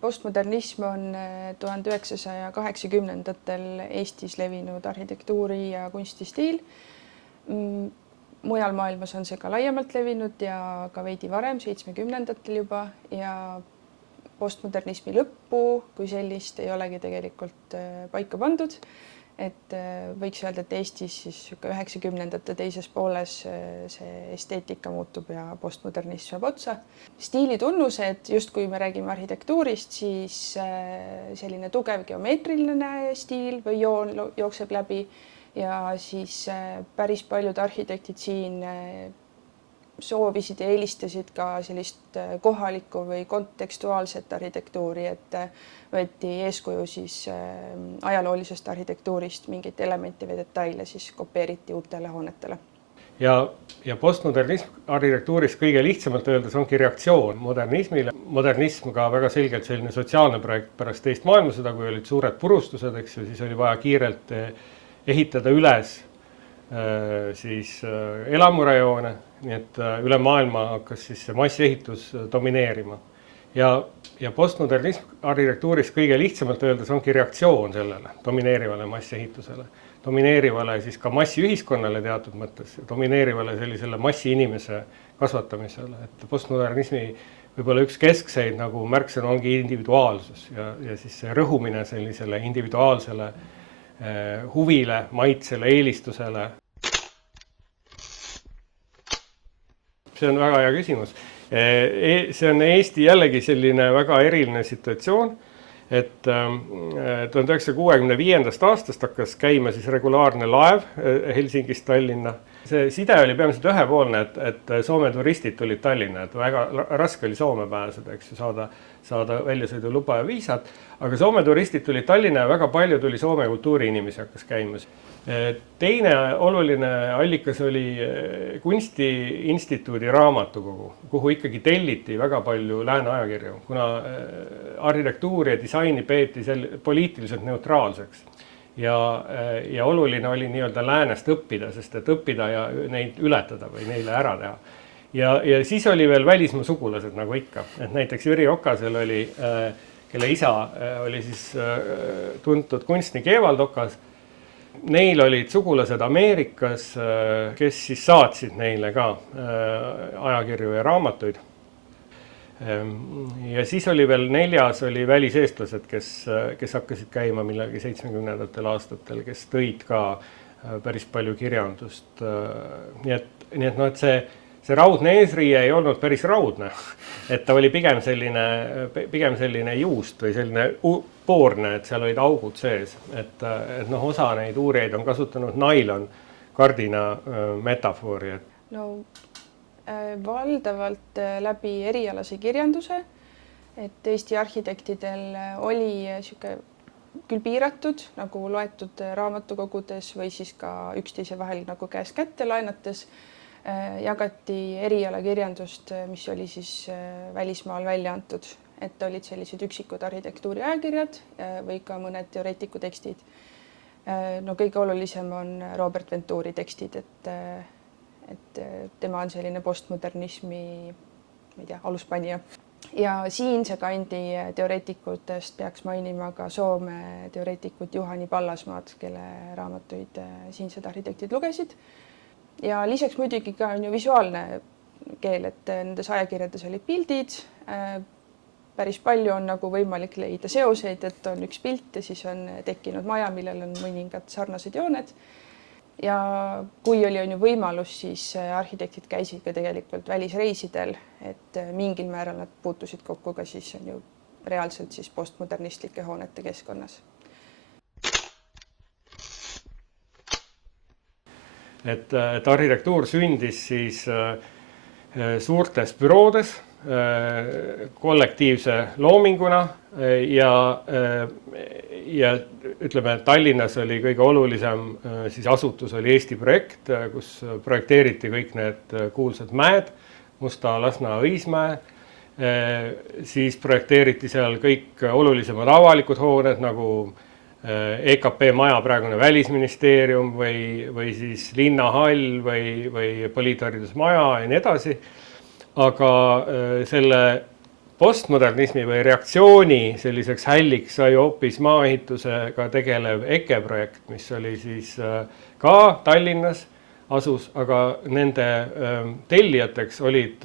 Postmodernism on 1980-ndatel Eestis levinud arhitektuuri ja kunstistiil. Mujal maailmas on see ka laiemalt levinud ja ka veidi varem, 70-ndatel juba, ja postmodernismi lõppu kui sellist ei olegi tegelikult paika pandud. Et võiks öelda, et Eestis siis 90-ndate teises pooles see esteetika muutub ja postmodernism saab otsa. Stiilitunnused, just kui me räägime arhitektuurist, siis selline tugev geomeetriline stiil või joon jookseb läbi ja siis päris paljud arhitektid siin soovisid ja eelistasid ka sellist kohalikku või kontekstuaalset arhitektuuri, et võeti eeskuju siis ajaloolisest arhitektuurist mingit elementi või detaile siis kopeeriti uutele hoonetele. Ja postmodernism arhitektuuris kõige lihtsamalt öeldes ongi reaktsioon modernismile. Modernism ka väga selgelt selline sotsiaalne projekt pärast teist maailmasõda, kui olid suured purustused, eks ju, siis oli vaja kiirelt ehitada üles siis elamurajoone, nii et üle maailma hakkas siis see masseehitus domineerima. Ja postmodernism arhitektuuris kõige lihtsamalt öeldes ongi reaktsioon sellele domineerivale masseehitusele, domineerivale siis ka massiühiskonnale teatud mõttes, domineerivale sellisele massiinimese kasvatamisele. Et postmodernismi võib-olla üks keskseid nagu märksõna ongi individuaalsus ja siis see rõhumine sellisele individuaalsele huvile, maitsele, eelistusele. See on väga hea küsimus. See on Eesti jällegi selline väga eriline situatsioon, et 1965. aastast hakkas käima siis regulaarne laev Helsingist Tallinna. See side oli peamiselt ühepoolne, et Soome turistid tulid Tallinna, et väga raske oli Soome pääseda, eks ju, saada väljasõiduluba ja viisat, aga Soome turistid tulid Tallinna ja väga palju tuli Soome kultuuriinimesi hakkas käima. Teine oluline allikas oli Kunstiinstituudi raamatukogu, kuhu ikkagi telliti väga palju lääne ajakirju, kuna arhitektuuri ja disaini peeti poliitiliselt neutraalseks. Ja oluline oli nii-öelda läänest õppida, sest et õppida ja neid ületada või neile ära teha. Ja siis oli veel välismaa sugulased nagu ikka. Et näiteks Jüri Okasel oli, kelle isa oli siis tuntud kunstnik Evald Okas. Neil olid sugulased Ameerikas, kes siis saatsid neile ka ajakirju ja raamatuid. Ja siis oli veel neljas oli väliseestlased, kes hakkasid käima millalgi 70-ndatel aastatel, kes tõid ka päris palju kirjandust. Nii et see raudne eesriie ei olnud päris raudne, et ta oli pigem selline juust või selline poorne, et seal olid augud sees. Et osa neid uurijaid on kasutanud nailon kardina metafoori. Valdavalt läbi erialase kirjanduse, et Eesti arhitektidel oli küll piiratud, nagu loetud raamatukogudes või siis ka üksteise vahel nagu käest kätte laenates, jagati erialakirjandust, mis oli siis välismaal välja antud, et olid sellised üksikud arhitektuuri ajakirjad või ka mõned teoreetiku tekstid. Kõige olulisem on Robert Venturi tekstid, et tema on selline postmodernismi aluspanija. Ja siinse kandi teoreetikutest peaks mainima ka Soome teoreetikut Juhani Pallasmaad, kelle raamatuid siinsed arhitektid lugesid. Ja lisaks muidugi ka on ju visuaalne keel, et nendes ajakirjades olid pildid. Päris palju on nagu võimalik leida seoseid, et on üks pilt ja siis on tekkinud maja, millel on mõningad sarnased jooned. Ja kui oli on ju võimalus, siis arhitektid käisid ka tegelikult välisreisidel, et mingil määral nad puutusid kokku ka siis on ju reaalselt siis postmodernistlike hoonete keskkonnas. Et arhitektuur sündis siis suurtes büroodes kollektiivse loominguna ja ütleme, Tallinnas oli kõige olulisem siis asutus oli Eesti projekt, kus projekteeriti kõik need kuulsad mäed, Musta, Lasna, Õismäe. Siis projekteeriti seal kõik olulisemad avalikud hooned nagu EKP maja, praegune välisministeerium või siis linnahall või poliitharidusmaja ja nii edasi. Aga selle postmodernismi või reaktsiooni selliseks hälliks sai hoopis maaehitusega tegelev EKE projekt, mis oli siis ka Tallinnas asus, aga nende tellijateks olid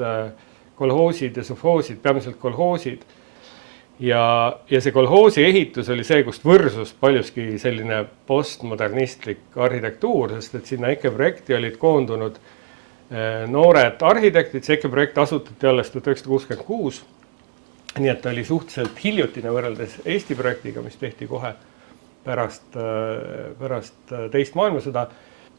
kolhoosid ja sovhoosid, peamiselt kolhoosid. Ja see kolhoosi ehitus oli see, kust võrsus paljuski selline postmodernistlik arhitektuur, sest et sinna EKE projekti olid koondunud noored arhitektid. See EKE projekt asutati alles 1966, nii et ta oli suhteliselt hiljutine võrreldes Eesti projektiga, mis tehti kohe pärast teist maailmasõda.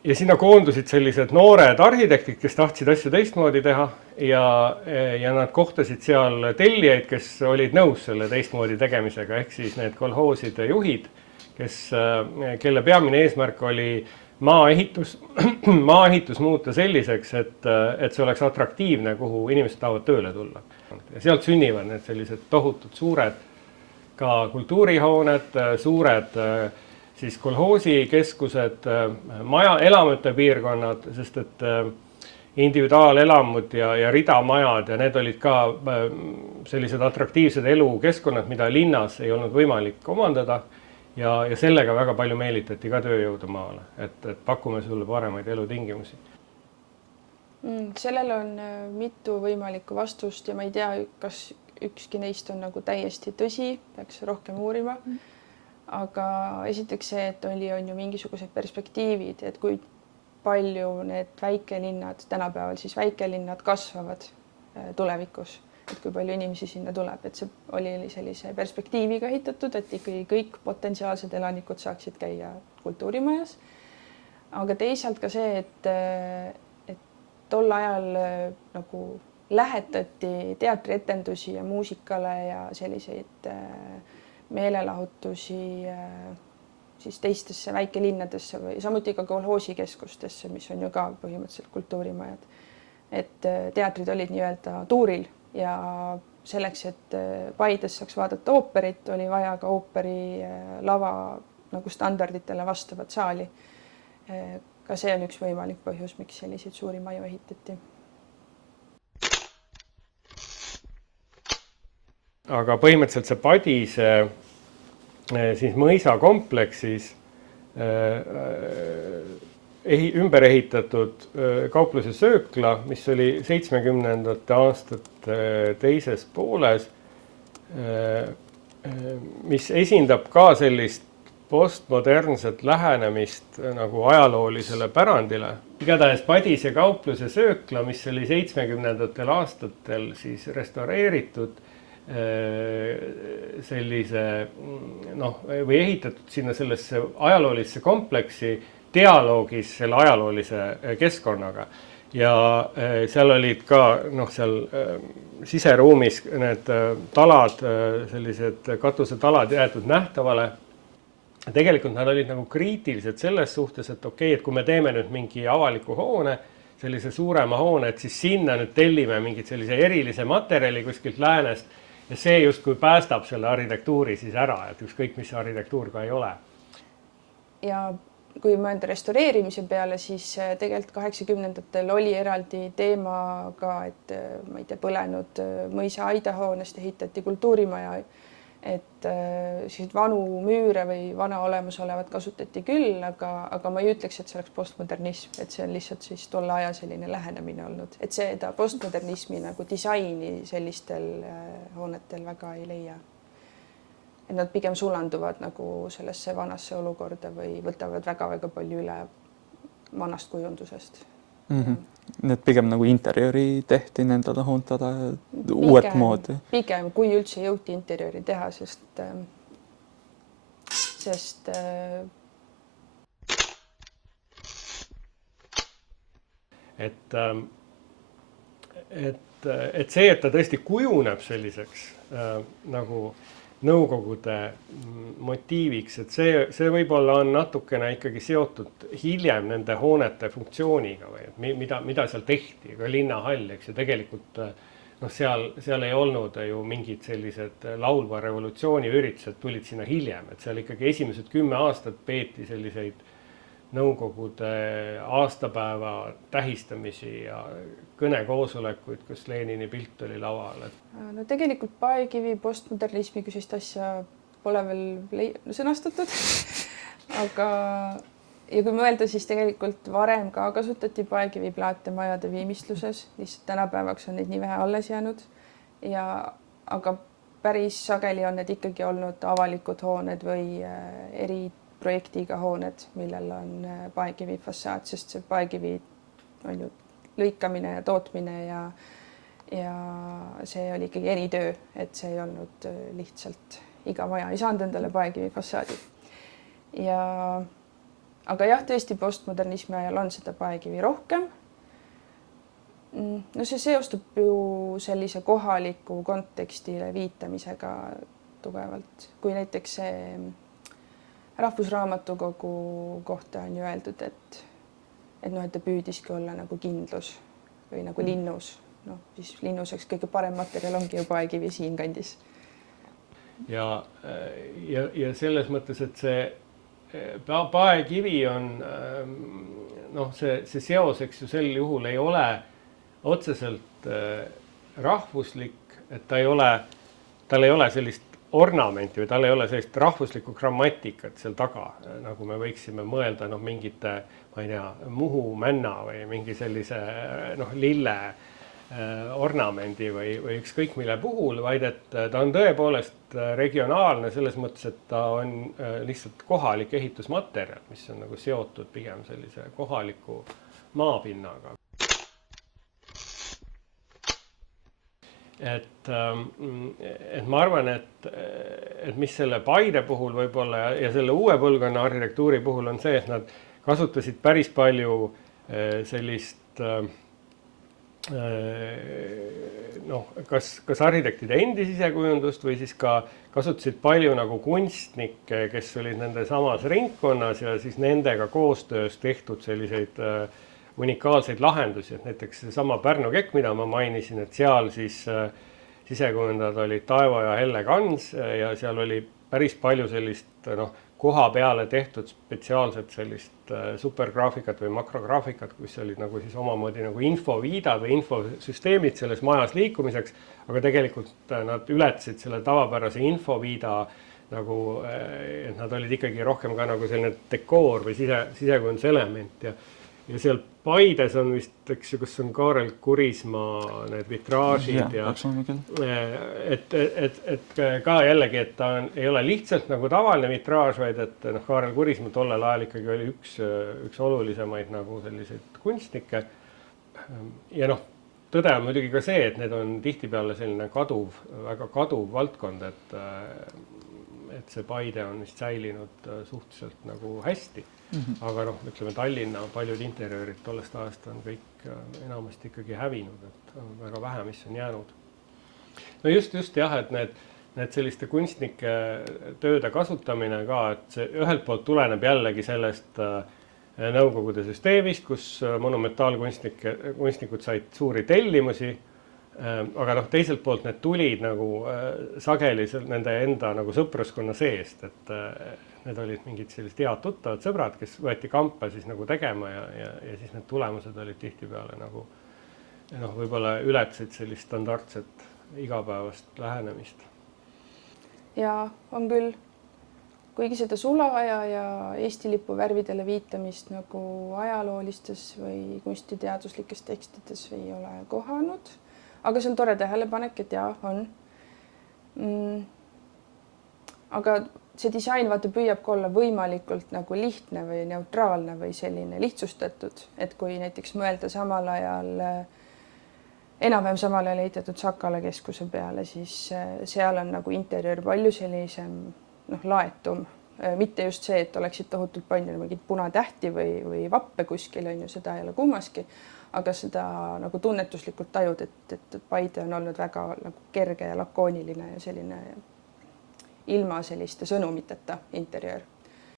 Ja sinna koondusid sellised noored arhitektid, kes tahtsid asju teistmoodi teha ja nad kohtasid seal tellijaid, kes olid nõus selle teistmoodi tegemisega, ehk siis need kolhooside juhid, kelle peamine eesmärk oli maaehitus muuta selliseks, et see oleks atraktiivne, kuhu inimesed tahavad tööle tulla. Ja sealt sünnivad need sellised tohutud suured ka kultuurihooned, suured siis kolhoosikeskused, elamute piirkonnad, sest et individuaalelamud ja ridamajad ja need olid ka sellised atraktiivsed elukeskkonnad, mida linnas ei olnud võimalik omandada ja sellega väga palju meelitati ka tööjõudu maale, et pakume sulle paremaid elutingimusi. Sellel on mitu võimalikku vastust ja ma ei tea, kas ükski neist on nagu täiesti tõsi, peaks rohkem uurima. Aga esiteks see, et on ju mingisugused perspektiivid, et kui palju need väikelinnad, tänapäeval siis väikelinnad kasvavad tulevikus, et kui palju inimesi sinna tuleb, et see oli sellise perspektiiviga ehitatud, et ikkagi kõik potentsiaalsed elanikud saaksid käia kultuurimajas. Aga teisalt ka see, et tol ajal nagu lähetati teatrietendusi ja muusikale ja selliseid meelelahutusi siis teistesse väikelinnadesse või samuti ka kolhoosikeskustesse, mis on ju ka põhimõtteliselt kultuurimajad. Et teatrid olid nii-öelda tuuril ja selleks, et Paides saaks vaadata ooperit, oli vaja ka ooperi lava nagu standarditele vastavat saali. Ka see on üks võimalik põhjus, miks selliseid suuri maju ehitati. Aga põhimõtteliselt see Padise siis mõisakompleksis ümber ehitatud kauplus- ja söökla, mis oli 70. aastate teises pooles, mis esindab ka sellist postmodernset lähenemist nagu ajaloolisele pärandile. Igatahes Padise kauplus- ja söökla, mis oli 70. aastatel siis restaureeritud sellise või ehitatud sinna sellesse ajaloolisse kompleksi dialoogis selle ajaloolise keskkonnaga. Ja seal olid ka seal siseruumis need talad, sellised katusetalad jäetud nähtavale. Tegelikult nad olid nagu kriitilised selles suhtes, et okei, et kui me teeme nüüd mingi avaliku hoone, sellise suurema hoone, et siis sinna nüüd tellime mingit sellise erilise materjali kuskilt läänest ja see justkui päästab selle arhitektuuri siis ära, et ükskõik mis see arhitektuur ka ei ole. Ja kui mõelda restaureerimise peale, siis tegelikult 80-ndatel oli eraldi teema ka, et ma ei tea, põlenud mõisa aidahoonest ehitati kultuurimaja, et siis vanu müüre või vana olemasolevat kasutati küll, aga ma ei ütleks, et see oleks postmodernism, et see on lihtsalt siis tolle aja selline lähenemine olnud. Et seda postmodernismi nagu disaini sellistel hoonetel väga ei leia. Et nad pigem sulanduvad nagu sellesse vanasse olukorda või võtavad väga-väga palju üle vanast kujundusest. Need pigem nagu interjööri tehti nendele hoontele uued moodi. Pigem, kui üldse jõuti interjööri teha, sest et see, et ta tõesti kujuneb selliseks nagu nõukogude motiiviks, et see võib-olla on natukene ikkagi seotud hiljem nende hoonete funktsiooniga või mida seal tehti, ka linnahall, eks ju, tegelikult seal ei olnud ju mingid sellised laulva revolutsiooni üritused tulid sinna hiljem, et seal ikkagi esimesed 10 aastat peeti selliseid nõukogude aastapäeva tähistamisi ja kõnekoosolekuid, kus Lenini pilt oli laval. No tegelikult paekivi postmodernismi kui sellist asja pole veel sõnastatud, aga ja kui mõelda, siis tegelikult varem ka kasutati paekiviplaate majade viimistluses, lihtsalt tänapäevaks on neid nii vähe alles jäänud aga päris sageli on need ikkagi olnud avalikud hooned või eriprojektiga hooned, millel on paekivi fassaad, sest see paekivi on ju lõikamine ja tootmine ja see oli ikkagi eritöö, et see ei olnud lihtsalt iga maja ei saanud endale paekivi fassaadi. Aga jah, tõesti postmodernismi ajal on seda paekivi rohkem. No see seostub ju sellise kohaliku kontekstile viitamisega tugevalt, kui näiteks see Rahvusraamatukogu kohta on ju öeldud, et ta püüdiski olla nagu kindlus või nagu linnus. Siis linnuseks kõige parem materjal ongi ju paekivi siinkandis. Ja selles mõttes, et see paekivi on, see seoseks ju sel juhul ei ole otseselt rahvuslik, et tal ei ole sellist ornamenti või tal ei ole sellist rahvuslikku grammatikat seal taga, nagu me võiksime mõelda mingite, ma ei tea, Muhu männa või mingi sellise lille ornamendi või ükskõik mille puhul, vaid et ta on tõepoolest regionaalne selles mõttes, et ta on lihtsalt kohalik ehitusmaterjal, mis on nagu seotud pigem sellise kohaliku maapinnaga. Et ma arvan, et mis selle Paide puhul võib-olla ja selle uue põlvkonna arhitektuuri puhul on see, et nad kasutasid päris palju sellist kas arhitektide endi sisekujundust või siis ka kasutasid palju nagu kunstnikke, kes olid nende samas ringkonnas ja siis nendega koostöös tehtud selliseid unikaalseid lahendusi, et näiteks seesama Pärnu kekk, mida ma mainisin, et seal siis sisekujundajad olid Taivo ja Helle Kans ja seal oli päris palju sellist koha peale tehtud spetsiaalset sellist supergraafikat või makrograafikat, kus olid nagu siis omamoodi nagu infoviidad või infosüsteemid selles majas liikumiseks, aga tegelikult nad ületasid selle tavapärase infoviida nagu, et nad olid ikkagi rohkem ka nagu selline dekoor või sisekujunduselement ja seal Paides on vist, eks ju, kus on Kaarel Kurismaa need vitraažid et ka jällegi, et ta ei ole lihtsalt nagu tavaline vitraaž, vaid et Kaarel Kurismaa tollel ajal ikkagi oli üks olulisemaid nagu selliseid kunstnikke. Ja tõde on muidugi ka see, et need on tihtipeale selline väga kaduv valdkond, et see Paide on vist säilinud suhteliselt nagu hästi. Aga ütleme Tallinna paljud interjöörid tollest ajast on kõik enamasti ikkagi hävinud, et on väga vähe, mis on jäänud. No just jah, et need selliste kunstnike tööde kasutamine ka, et see ühelt poolt tuleneb jällegi sellest Nõukogude süsteemist, kus monumentaalkunstnikud said suuri tellimusi, aga teiselt poolt need tulid nagu sageli nende enda nagu sõpruskonna seest, et need olid mingid sellised head tuttavad sõbrad, kes võeti kampa siis nagu tegema ja siis need tulemused olid tihtipeale nagu võib-olla ületasid sellist standardset igapäevast lähenemist. Ja on küll, kuigi seda sulaaja ja Eesti lipu värvidele viitamist nagu ajaloolistes või kunstiteaduslikes tekstides ei ole kohanud, aga see on tore tähelepanek, et jah, on. Aga see disain püüab ka olla võimalikult nagu lihtne või neutraalne või selline lihtsustatud, et kui näiteks mõelda enam-vähem samal ajal ehitatud Sakala keskuse peale, siis seal on nagu interjöör palju sellisem laetum. Mitte just see, et oleksid tohutult palju mingid punatähti või vappe kuskil, on ju, seda ei ole kummaski, aga seda nagu tunnetuslikult tajud, et Paide on olnud väga nagu kerge ja lakooniline ja selline ilma selliste sõnumiteta interjöör.